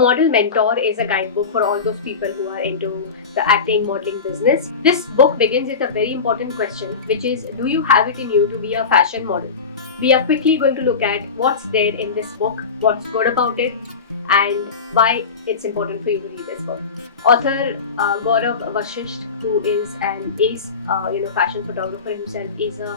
Model Mentor is a guidebook for all those people who are into the acting modeling business. This book begins with a very important question, which is, do you have it in you to be a fashion model? We are quickly going to look at what's there in this book, what's good about it, and why it's important for you to read this book. Author Gaurav Vashisht, who is an ace, fashion photographer himself, is a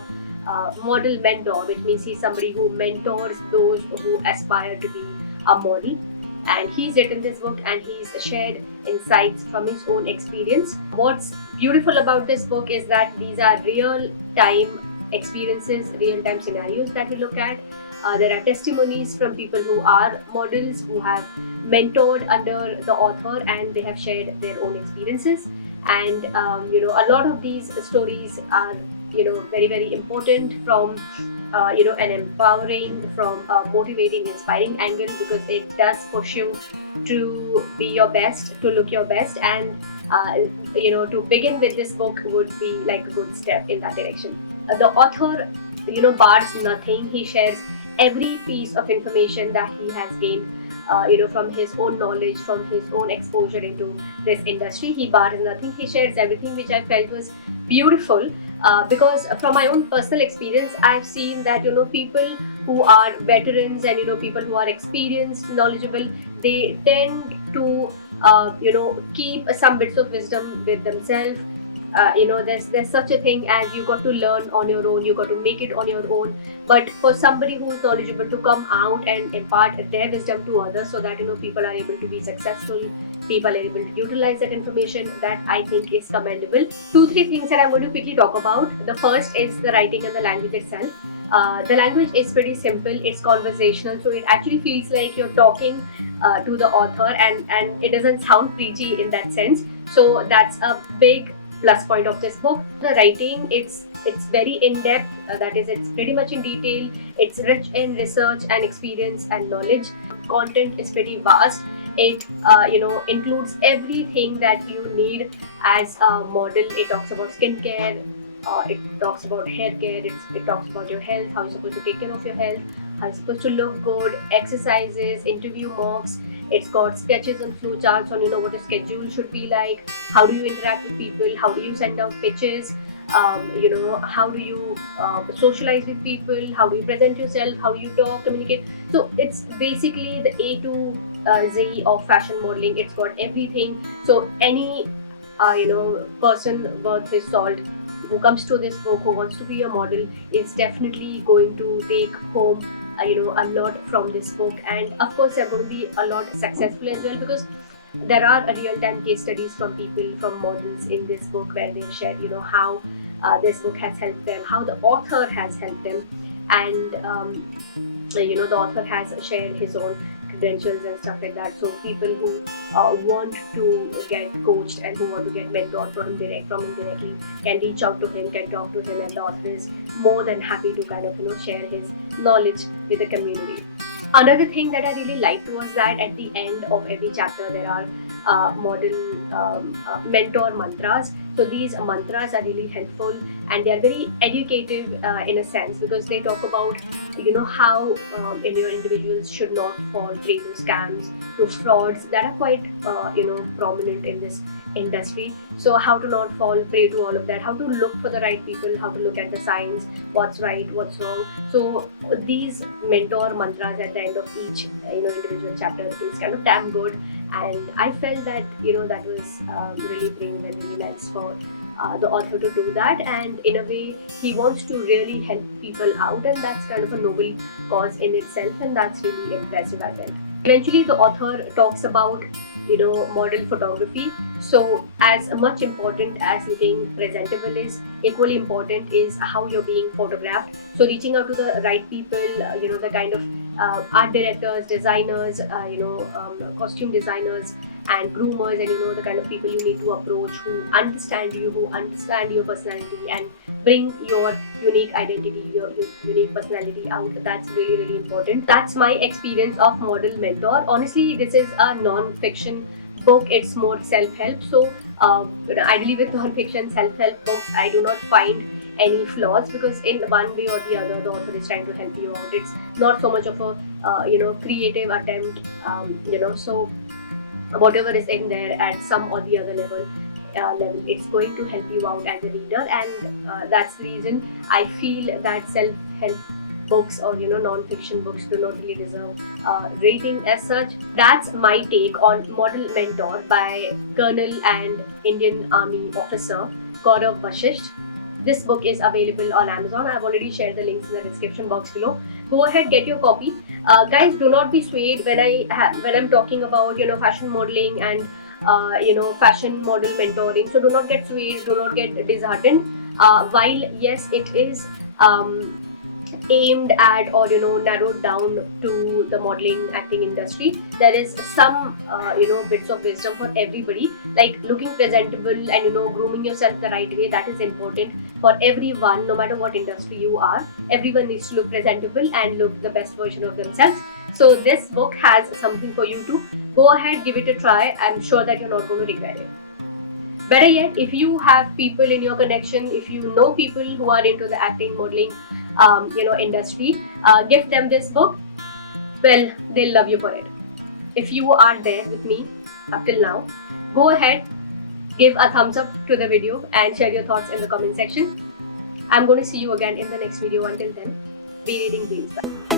model mentor, which means he's somebody who mentors those who aspire to be a model. And he's written this book and he's shared insights from his own experience. What's beautiful about this book is that these are real-time experiences, real-time scenarios that we look at. There are testimonies from people who are models, who have mentored under the author, and they have shared their own experiences. And a lot of these stories are very, very important from an empowering, from a motivating, inspiring angle, because it does push you to be your best, to look your best, and to begin with this book would be like a good step in that direction. The author bars nothing. He shares every piece of information that he has gained from his own knowledge, from his own exposure into this industry. He bars nothing. He shares everything, which I felt was beautiful. Because from my own personal experience, I've seen that people who are veterans and people who are experienced, knowledgeable, they tend to keep some bits of wisdom with themselves. There's such a thing as you got to learn on your own, you got to make it on your own. But for somebody who is knowledgeable to come out and impart their wisdom to others, so that people are able to be successful, people are able to utilize that information, that I think is commendable. 2-3 things that I'm going to quickly talk about. The first is the writing and the language itself. The language is pretty simple, it's conversational, so it actually feels like you're talking to the author, and it doesn't sound preachy in that sense. So that's a big plus point of this book. The writing, it's very in-depth, that is, it's pretty much in detail, it's rich in research and experience and knowledge. Content is pretty vast. It includes everything that you need as a model. It talks about skincare, it talks about hair care, it talks about your health, how you're supposed to take care of your health, how you're supposed to look good, exercises, interview mocks. It's got sketches and flowcharts on what a schedule should be like, how do you interact with people, how do you send out pitches, how do you socialize with people, how do you present yourself, how do you talk, communicate. So it's basically the A to Z of fashion modeling. It's got everything. So any person worth his salt who comes to this book, who wants to be a model, is definitely going to take home a lot from this book. And of course they're going to be a lot successful as well, because there are real-time case studies from people, from models in this book, where they've shared how this book has helped them, how the author has helped them, and the author has shared his own credentials and stuff like that. So people who want to get coached and who want to get mentored from him directly can reach out to him, can talk to him, and the author is more than happy to kind of share his knowledge with the community. Another thing that I really liked was that at the end of every chapter there are model mentor mantras. So these mantras are really helpful and they are very educative in a sense, because they talk about how individuals should not fall prey to scams, to frauds that are quite prominent in this industry. So how to not fall prey to all of that, how to look for the right people, how to look at the signs, what's right, what's wrong. So these mentor mantras at the end of each individual chapter is kind of damn good. And I felt that that was really brave and really nice for the author to do that. And in a way, he wants to really help people out, and that's kind of a noble cause in itself, and that's really impressive, I felt. Eventually, the author talks about model photography. So as much important as looking presentable is, equally important is how you're being photographed. So reaching out to the right people, the kind of art directors, designers, costume designers and groomers, and the kind of people you need to approach who understand you, who understand your personality and bring your unique identity, your unique personality out. That's really, really important. That's my experience of Model Mentor. Honestly, this is a non-fiction book. It's more self-help. So ideally with non-fiction self-help books, I do not find any flaws, because in one way or the other the author is trying to help you out. It's not so much of a creative attempt, so whatever is in there at some or the other level. It's going to help you out as a reader, and that's the reason I feel that self-help books or non-fiction books do not really deserve rating as such. That's my take on Model Mentor by Colonel and Indian Army officer Gaurav Vashisht. This book is available on Amazon. I've already shared the links in the description box below. Go ahead, get your copy. Guys, do not be swayed when I'm talking about fashion modeling and fashion model mentoring. So do not get swayed, do not get disheartened. While yes, it is aimed at or narrowed down to the modeling acting industry, there is some bits of wisdom for everybody, like looking presentable and grooming yourself the right way. That is important for everyone, no matter what industry you are. Everyone needs to look presentable and look the best version of themselves. So this book has something for you to go ahead, give it a try. I'm sure that you're not going to regret it. Better yet, if you have people in your connection, if you know people who are into the acting, modeling industry, give them this book. Well, they'll love you for it. If you are there with me up till now, go ahead, give a thumbs up to the video and share your thoughts in the comment section. I'm going to see you again in the next video. Until then, be reading dreams. Bye.